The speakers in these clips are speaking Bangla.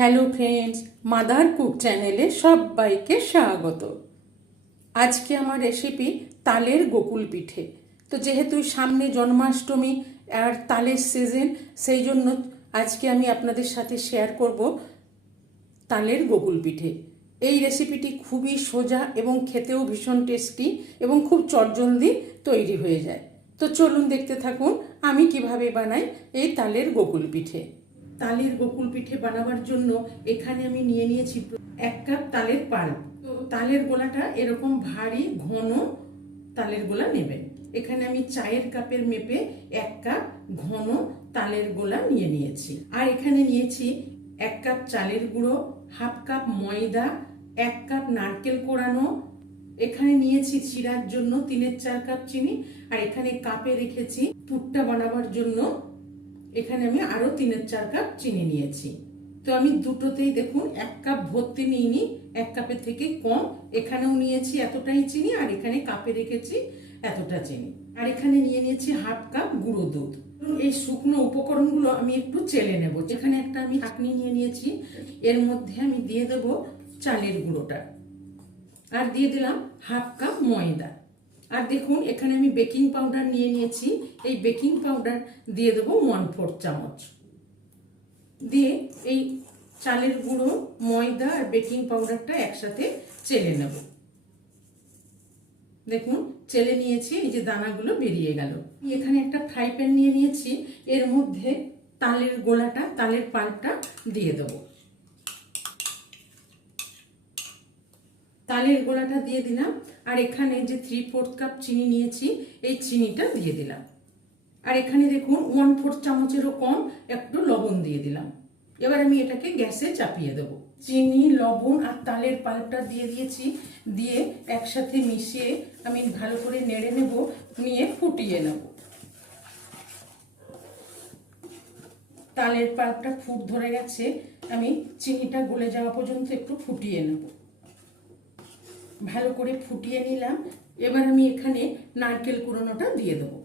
হ্যালো ফ্রেন্ডস, মাদার কুক চ্যানেলে সবাইকে স্বাগত। আজকে আমার রেসিপি তালের গোকুল পিঠে। তো যেহেতু সামনে জন্মাষ্টমী আর তালের সিজন, সেই জন্য আজকে আমি আপনাদের সাথে শেয়ার করব তালের গোকুল পিঠে। এই রেসিপিটি খুবই সোজা এবং খেতেও ভীষণ টেস্টি এবং খুব চটজলদি তৈরি হয়ে যায়। তো চলুন দেখতে থাকুন আমি কিভাবে বানাই এই তালের গোকুল পিঠে। তালের গোকুল পিঠে বানাবার জন্য এখানে আমি নিয়ে নিয়েছি 1 কাপ তালের পাল্প। তো তালের গোলাটা এরকম ভারী ঘন তালের গোলা নেবেন। এখানে আমি চায়ের কাপের মেপে 1 কাপ ঘন তালের গোলা নিয়ে নিয়েছি। আর এখানে নিয়েছি 1 কাপ চালের গুঁড়ো, 1/2 কাপ ময়দা, 1 কাপ নারকেল কোড়ানো, এখানে নিয়েছি চিড়ার জন্য 3/4 কাপ চিনি, আর এখানে কাপে রেখেছি পুরটা বানাবার জন্য এখানে আমি আরো 3/4 কাপ চিনি নিয়েছি। তো আমি দুটোতেই দেখুন 1 কাপ ভর্তি নিইনি, 1 কাপের থেকে কম। এখানেও নিয়েছি এতটাই চিনি, আর এখানে কাপে রেখেছি এতটা চিনি। আর এখানে নিয়ে নিয়েছি 1/2 কাপ গুঁড়ো দুধ। এই শুকনো উপকরণগুলো আমি একটু চেলে নেব। এখানে একটা আমি ছাঁকনি নিয়ে নিয়েছি, এর মধ্যে আমি দিয়ে দেব চালের গুঁড়োটা, আর দিয়ে দিলাম 1/2 কাপ ময়দা। আর দেখুন এখানে আমি বেকিং পাউডার নিয়ে নিয়েছি, এই বেকিং পাউডার দিয়ে দেবো 1/4 চামচ। দিয়ে এই চালের গুঁড়ো, ময়দা আর বেকিং পাউডারটা একসাথে চেলে নেব। দেখুন চেলে নিয়েছি, এই যে দানাগুলো বেরিয়ে গেল। এখানে একটা ফ্রাই প্যান নিয়ে নিয়েছি, এর মধ্যে তালের গোলাটা, তালের পাল্পটা দিয়ে দেবো। তালের গোলাটা দিয়ে দিলাম, আর এখানে যে 3/4 কাপ চিনি নিয়েছি এই চিনিটা দিয়ে দিলাম। আর এখানে দেখুন 1/4 চামচেরও কম একটু লবণ দিয়ে দিলাম। এবার আমি এটাকে গ্যাসে চাপিয়ে দেবো। চিনি, লবণ আর তালের পাল্পটা দিয়ে দিয়েছি, দিয়ে একসাথে মিশিয়ে আমি ভালো করে নেড়ে নেব, নিয়ে ফুটিয়ে নেব। তালের পাল্পটা ফুট ধরে গেছে, আমি চিনিটা গলে যাওয়া পর্যন্ত একটু ফুটিয়ে নেব। ভালো করে ফুটিয়ে নিলাম। এবার আমি এখানে নারকেল কুড়ানোটা দিয়ে দেবো,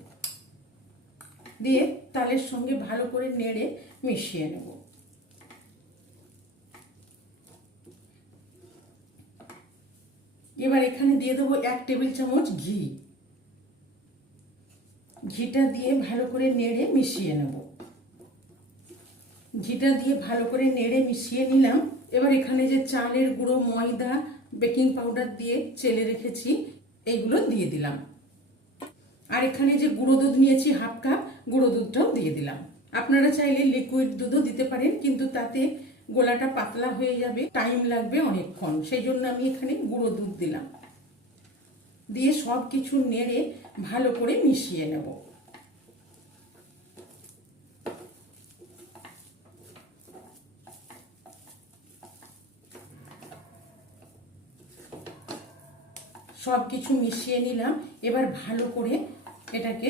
দিয়ে তালের সঙ্গে ভালো করে নেড়ে মিশিয়ে নেব। এবার এখানে দিয়ে দেবো 1 টেবিল চামচ ঘি। ঘিটা দিয়ে ভালো করে নেড়ে মিশিয়ে নেব। ঘিটা দিয়ে ভালো করে নেড়ে মিশিয়ে নিলাম। এবার এখানে যে চালের গুঁড়ো, ময়দা, বেকিং পাউডার দিয়ে চেলে রেখেছি এইগুলো দিয়ে দিলাম। আর এখানে যে গুঁড়ো দুধ নিয়েছি 1/2 কাপ, গুঁড়ো দুধটাও দিয়ে দিলাম। আপনারা চাইলে লিকুইড দুধও দিতে পারেন, কিন্তু তাতে গোলাটা পাতলা হয়ে যাবে, টাইম লাগবে অনেকক্ষণ, সেই জন্য আমি এখানে গুঁড়ো দুধ দিলাম। দিয়ে সব কিছু নেড়ে ভালো করে মিশিয়ে নেব। সব কিছু মিশিয়ে নিলাম। এবার ভালো করে এটাকে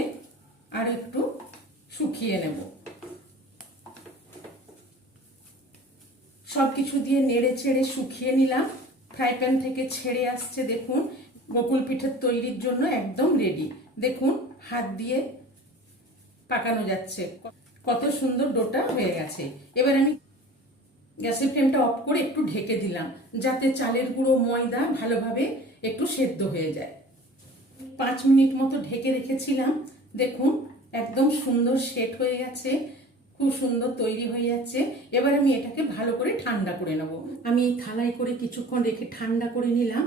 আর একটু শুকিয়ে নেব। সব কিছু দিয়ে নেড়ে চেড়ে শুকিয়ে নিলাম। ফ্রাই প্যান থেকে ছেড়ে আসছে, দেখুন গোকুল পিঠের তৈরির জন্য একদম রেডি। দেখুন হাত দিয়ে পাকানো যাচ্ছে, কত সুন্দর ডোটা হয়ে গেছে। এবার আমি গ্যাসের ফ্লেমটা অফ করে একটু ঢেকে দিলাম, যাতে চালের গুঁড়ো, ময়দা ভালোভাবে একটু সেদ্ধ হয়ে যায়। 5 মিনিট মতো ঢেকে রেখেছিলাম। দেখুন একদম সুন্দর সেট হয়ে গেছে, খুব সুন্দর তৈরি হয়ে যাচ্ছে। এবার আমি এটাকে ভালো করে ঠান্ডা করে নেব। আমি এই থালায় করে কিছুক্ষণ রেখে ঠান্ডা করে নিলাম।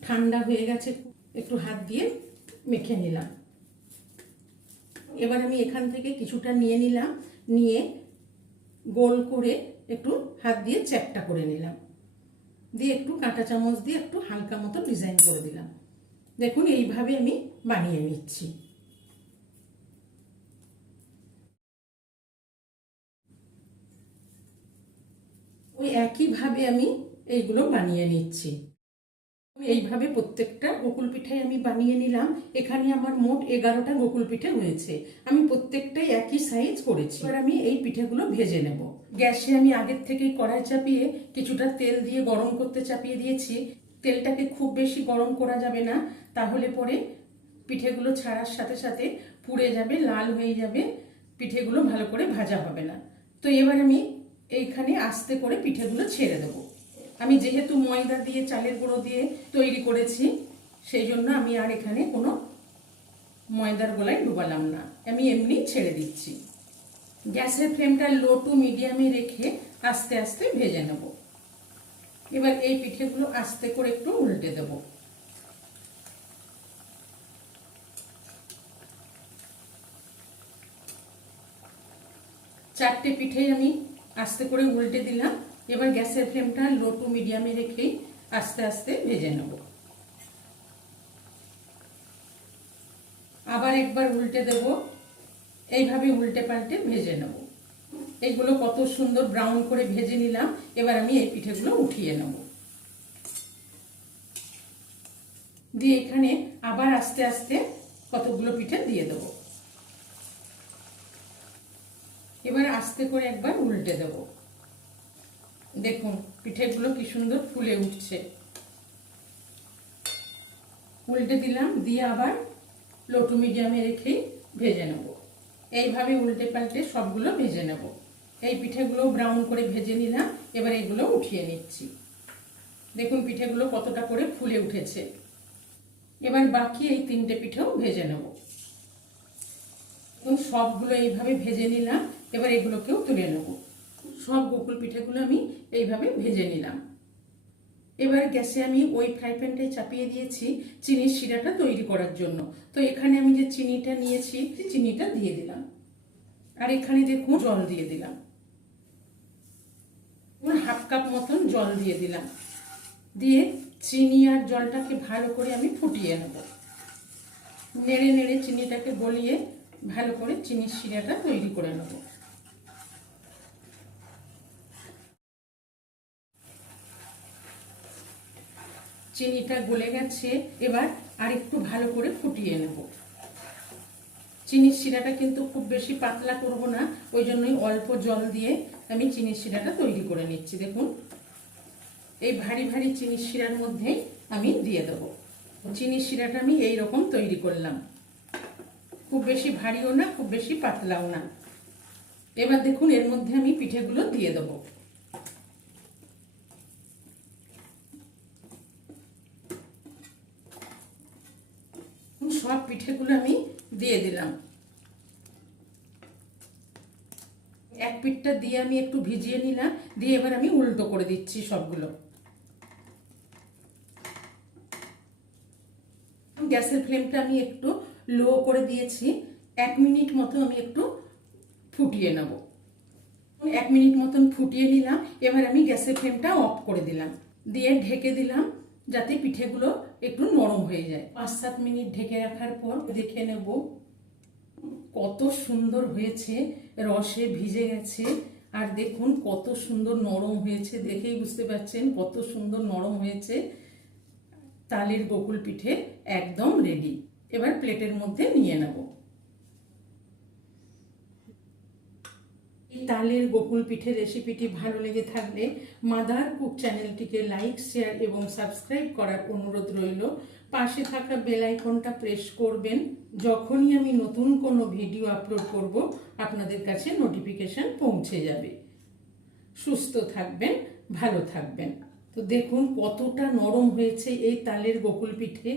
ঠান্ডা হয়ে গেছে, একটু হাত দিয়ে মেখে নিলাম। এবার আমি এখান থেকে কিছুটা নিয়ে নিলাম, নিয়ে গোল করে একটু হাত দিয়ে চ্যাপটা করে নিলাম, দিয়ে একটু কাঁটা চামচ দিয়ে একটু হালকা মতো ডিজাইন করে দিলাম। দেখুন এইভাবে আমি বানিয়ে নিচ্ছি। ওই একইভাবে আমি এইগুলো বানিয়ে নিচ্ছি। এইভাবে প্রত্যেকটা গোকুল পিঠাই আমি বানিয়ে নিলাম। এখানে আমার মোট 11টা গোকুল পিঠে হয়েছে। আমি প্রত্যেকটাই একই সাইজ করেছি। এবার আমি এই পিঠেগুলো ভেজে নেব। গ্যাসে আমি আগের থেকেই কড়াই চাপিয়ে কিছুটা তেল দিয়ে গরম করতে চাপিয়ে দিয়েছি। তেলটাকে খুব বেশি গরম করা যাবে না, তাহলে পরে পিঠেগুলো ছাড়ার সাথে সাথে পুড়ে যাবে, লাল হয়ে যাবে, পিঠেগুলো ভালো করে ভাজা হবে না। তো এবার আমি এইখানে আস্তে করে পিঠেগুলো ছেড়ে দেবো। আমি যেহেতু ময়দা দিয়ে চালের গুঁড়ো দিয়ে তৈরি করেছি, সেই জন্য আমি আর এখানে কোনো ময়দার গোলায় ডুবালাম না, আমি এমনি ছেড়ে দিচ্ছি। গ্যাসের ফ্লেমটা লো টু মিডিয়ামে রেখে আস্তে আস্তে ভেজে নেব। এবার এই পিঠেগুলো আস্তে করে একটু উল্টে দেব। চারটে পিঠেই আমি আস্তে করে উল্টে দিলাম। এবার গ্যাসের ফ্লেমটা লো টু মিডিয়ামে রেখেই আস্তে আস্তে ভেজে নেব। আবার একবার উল্টে দেব, এইভাবে উল্টে পাল্টে ভেজে নেব। এইগুলো কত সুন্দর ব্রাউন করে ভেজে নিলাম। এবার আমি এই পিঠেগুলো উঠিয়ে নেব, দিয়ে এখানে আবার আস্তে আস্তে কতগুলো পিঠে দিয়ে দেব। এবার আস্তে করে একবার উল্টে দেব। দেখুন পিঠেগুলো কি সুন্দর ফুলে উঠছে। উল্টে দিলাম, দিয়ে আবার লো টু মিডিয়ামে রেখেই ভেজে নেব। এইভাবে উল্টে পাল্টে সবগুলো ভেজে নেব। এই পিঠেগুলো ব্রাউন করে ভেজে নিলাম। এবার এগুলো উঠিয়ে নিচ্ছি। দেখুন পিঠেগুলো কতটা করে ফুলে উঠেছে। এবার বাকি এই তিনটে পিঠেও ভেজে নেব। সবগুলো এইভাবে ভেজে নিলাম। এবার এগুলোকেও তুলে নেব। সব গোকুল পিঠেগুলো আমি এইভাবে ভেজে নিলাম। এবার গ্যাসে আমি ওই ফ্রাই প্যানটাই চাপিয়ে দিয়েছি চিনির শিরাটা তৈরি করার জন্য। তো এখানে আমি যে চিনিটা নিয়েছি চিনিটা দিয়ে দিলাম, আর এখানে দেখুন জল দিয়ে দিলাম, হাফ কাপ মতন জল দিয়ে দিলাম। দিয়ে চিনি আর জলটাকে ভালো করে আমি ফুটিয়ে নেব। নেড়ে নেড়ে চিনিটাকে গলিয়ে ভালো করে চিনির শিরাটা তৈরি করে নেব। চিনিটা গলে গেছে, এবার আরেকটু ভালো করে ফুটিয়ে নেব। চিনির শিরাটা কিন্তু খুব বেশি পাতলা করব না, ওই জন্যই অল্প জল দিয়ে আমি চিনির শিরাটা তৈরি করে নিচ্ছি। দেখুন এই ভারী ভারী চিনির শিরার মধ্যে আমি দিয়ে দেব। চিনির শিরাটা আমি এই রকম তৈরি করলাম, খুব বেশি ভারীও না খুব বেশি পাতলাও না। এবার দেখুন এর মধ্যে আমি পিঠেগুলো দিয়ে দেব। সব পিঠেগুলো আমি দিয়ে দিলাম। এক পিঠটা দিয়ে আমি একটু ভিজিয়ে নিলাম, দিয়ে এবার আমি উল্টো করে দিচ্ছি সবগুলো। গ্যাসের ফ্লেমটা আমি একটু লো করে দিয়েছি। 1 মিনিট মতো আমি একটু ফুটিয়ে নেব। 1 মিনিট মতন ফুটিয়ে নিলাম। এবার আমি গ্যাসের ফ্লেমটা অফ করে দিলাম, দিয়ে ঢেকে দিলাম যাতে পিঠেগুলো একটু নরম হয়ে যায়। 5-7 মিনিট ঢেকে রাখার পর দেখে নেব কত সুন্দর হয়েছে, রসে ভিজে গেছে। আর দেখুন কত সুন্দর নরম হয়েছে, দেখেই বুঝতে পারছেন কত সুন্দর নরম হয়েছে। তালের গোকুল পিঠে একদম রেডি। এবার প্লেটের মধ্যে নিয়ে নেব। এই তালের গোকুল পিঠে রেসিপিটি ভালো লেগে থাকলে মাদার কুক চ্যানেলটিকে লাইক, শেয়ার এবং সাবস্ক্রাইব করার অনুরোধ রইল। পাশে থাকা বেল আইকনটা প্রেস করবেন। যখনই আমি নতুন কোনো ভিডিও আপলোড করব আপনাদের কাছে নোটিফিকেশন পৌঁছে যাবে। সুস্থ থাকবেন, ভালো থাকবেন। তো দেখুন কতটা নরম হয়েছে এই তালের গোকুল পিঠে।